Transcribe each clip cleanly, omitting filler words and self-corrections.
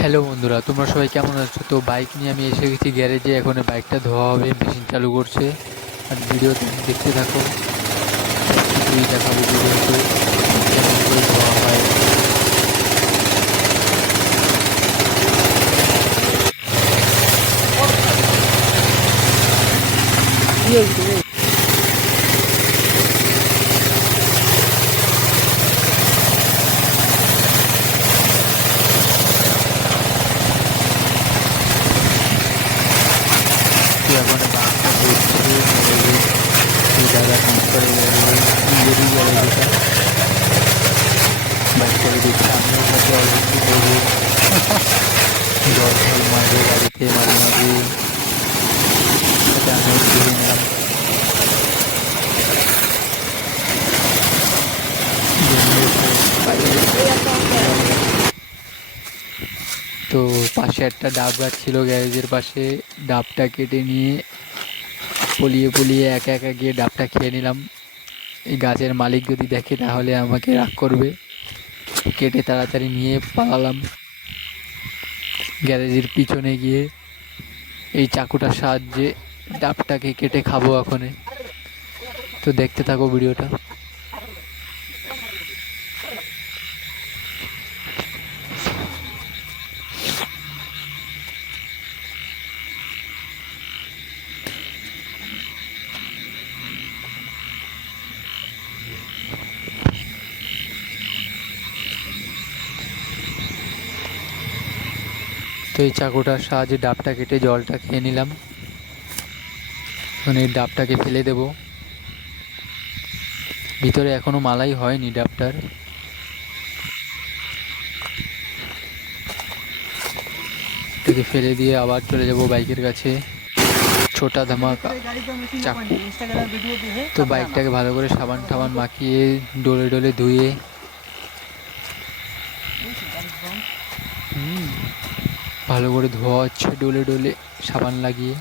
Hello বন্ধুরা, তোমরা সবাই কেমন আছো? তো বাইক নিয়ে আমি এসে গেছি গ্যারেজে। এখন বাইকটা ধোয়া হবে, মেশিন চালু করছে। আর ভিডিওতে দেখতে থাকো, সব কিছুই দেখাবো ভিডিওতে কেমন করে ধোয়া হয়। কি হয়েছে রে? তো এখন বাইকটা ধুচ্ছে গ্যারেজে। এই দাদা কাজ করে গ্যারেজে, নিজেরই গ্যারেজ এটা। বাইকটাকে দিচ্ছে, আমিও সাথে অল্প একটু দেবো। জল ফল মারবে গাড়িতে মাঝে মাঝে, সাথে আমিও ধুয়ে নিলাম। তো পাশে একটা ডাব গাছ ছিল গ্যারেজের পাশে, ডাবটা কেটে নিয়ে পলিয়ে পলিয়ে একা একা গিয়ে ডাবটা খেয়ে নিলাম। এই গাছের মালিক যদি দেখে তাহলে আমাকে রাগ করবে। কেটে তাড়াতাড়ি নিয়ে পালালাম গ্যারেজের পিছনে গিয়ে। এই চাকুটার সাহায্যে ডাবটাকে কেটে খাবো এখনে। তো দেখতে থাকো ভিডিওটা। তো এই চাকুটার সাহায্যে ডাবটা কেটে জলটা খেয়ে নিলাম। এখন এই ডাবটাকে ফেলে দেবো। ভিতরে এখনো মালাই হয়নি ডাবটার। এটাকে ফেলে দিয়ে আবার চলে যাব বাইকের কাছে। ছোটা ধামাকা চাকু। তো বাইকটাকে ভালো করে সাবান টাবান মাখিয়ে ডলে ডলে ধুয়ে ভালো করে ধোয়া হচ্ছে ডলে ডলে সাবান লাগিয়ে।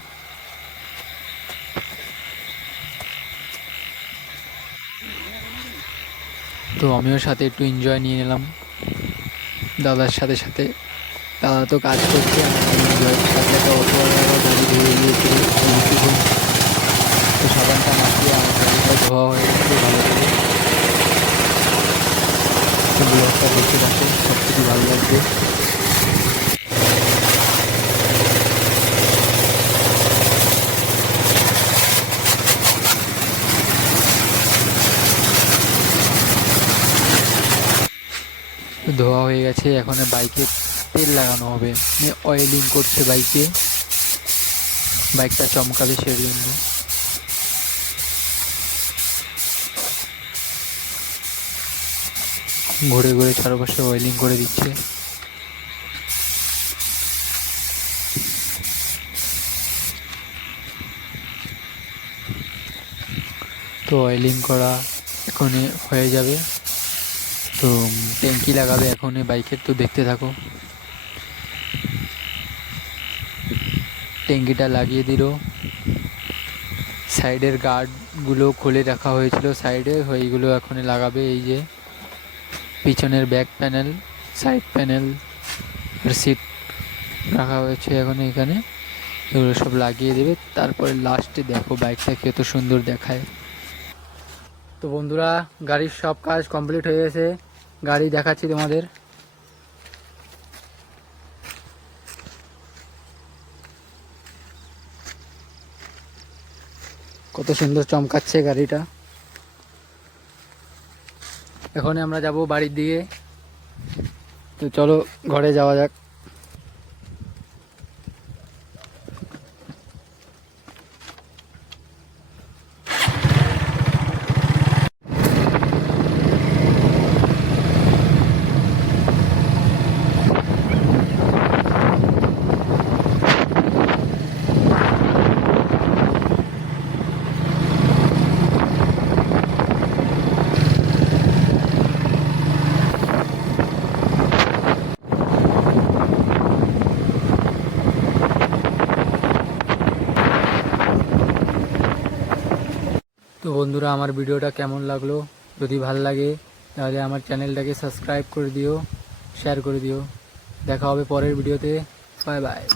তো আমিও সাথে একটু এনজয় নিয়ে নিলাম দাদার সাথে সাথে। দাদা তো কাজ করছে, আমি এনজয়ের সাথে একটা অটোওয়ালা গাড়ি ধুয়ে গিয়েছিল কিছুক্ষণ। তো সাবানটা মাখিয়ে আমার গাড়িটা ধোয়া হয়ে গেছে ভালো করে। তো ব্লগটা দেখতে থাকো, সব কিছু ভালো লাগবে। ধোয়া হয়ে গেছে, এখন বাইকে তেল লাগানো হবে। অয়েলিং করছে বাইকে, বাইকটা চমকাবে সেই জন্য। ঘুরে ঘুরে চারপাশে অয়েলিং করে দিচ্ছে। তো অয়েলিং করা এখন হয়ে যাবে। তো ট্যাঙ্কি লাগাবে এখন বাইকের। তো দেখতে থাকো। ট্যাঙ্কিটা লাগিয়ে দিল। সাইডের গার্ডগুলো খুলে রাখা হয়েছিল সাইডে, ওইগুলো এখন লাগাবে। এই যে পিছনের ব্যাক প্যানেল, সাইড প্যানেল আর সিট রাখা হয়েছে এখন এখানে, এগুলো সব লাগিয়ে দেবে। তারপরে লাস্টে দেখো বাইকটা কত সুন্দর দেখায়। তো বন্ধুরা, গাড়ির সব কাজ কমপ্লিট হয়ে গেছে। গাড়ি দেখাচ্ছি তোমাদের। কত সুন্দর চমকাচ্ছে গাড়িটা। এখন আমরা যাব বাড়ির দিকে। তো চলো ঘরে যাওয়া যাক। তো বন্ধুরা, আমার ভিডিওটা কেমন লাগলো? যদি ভালো লাগে তাহলে আমার চ্যানেলটাকে সাবস্ক্রাইব করে দিও, শেয়ার করে দিও। দেখা হবে পরের ভিডিওতে। Bye bye.